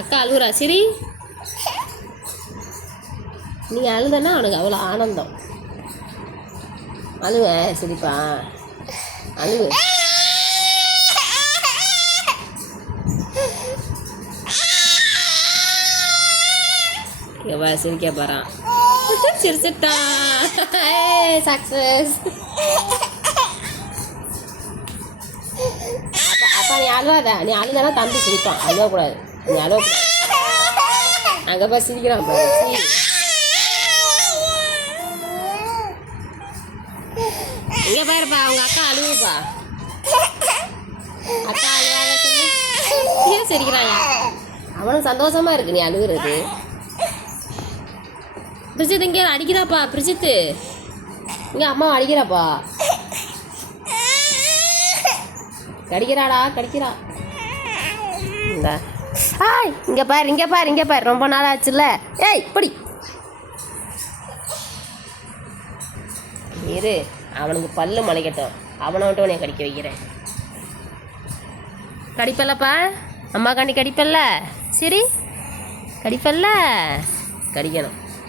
அக்கா அழுகுறா சரி. நீ அழுதன்னா அவனுக்கு அவ்வளோ ஆனந்தம். அழுவ சரிப்பா அழுவு. எவ்வளோ சிரிக்க போகிறான். சிரிச்சிட்டான். சக்ஸஸ். அப்பா நீ அழுவாத. நீ அழுதானா தம்பி சிரிப்பான். அழுவக்கூடாது. நீ அழுவக்கூடாது. அங்கே போய் சிரிக்கிறான் பாரு. இங்கே பாருப்பா அவங்க அக்கா அழுவுப்பா. அக்கா அழுவாத சொல்லி ஏன் சிரிக்கிறாங்க. அவனுக்கு சந்தோஷமா இருக்கு நீ அழுகுறது. பிரிஜித் இங்கே அடிக்கிறாப்பா. பிரிஜித்து இங்கே அம்மா அடிக்கிறாப்பா. கடிக்கிறாடா கடிக்கிறா. இந்த ஆய் இங்கே பாரு இங்கே பாரு இங்கே பாரு. ரொம்ப நாள் ஆச்சுல்ல. ஏய் இப்படி இரு. அவனுக்கு பல்லு முளைக்கட்டும். அவனை மட்டும் உன்னை கடிக்க வைக்கிறேன். கடிப்பல்லப்பா. அம்மா காண்டி கடிப்பல்ல. சரி கடிப்பல்ல. கடிக்கணும்.